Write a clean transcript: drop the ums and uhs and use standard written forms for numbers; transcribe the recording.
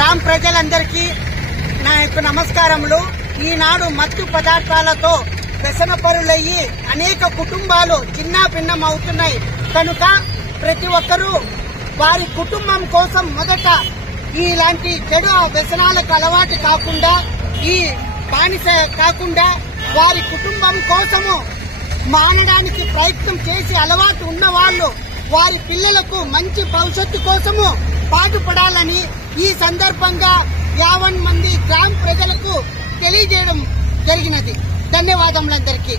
గ్రామ ప్రజలందరికీ నా యొక్క నమస్కారములు. ఈనాడు మత్తు పదార్థాలతో వ్యసనపరులయ్యి అనేక కుటుంబాలు చిన్నా భిన్నం అవుతున్నాయి కనుక ప్రతి ఒక్కరూ వారి కుటుంబం కోసం మొదట ఇలాంటి చెడు వ్యసనాలకు అలవాటు కాకుండా, ఈ బానిస కాకుండా వారి కుటుంబం కోసము మానడానికి ప్రయత్నం చేసి అలవాటు ఉన్న వాళ్ళు వారి పిల్లలకు మంచి భవిష్యత్తు కోసము పాటుపడాలని ఈ సందర్భంగా 50 మంది గ్రామ ప్రజలకు తెలియజేయడం జరిగినది. ధన్యవాదములందరికీ.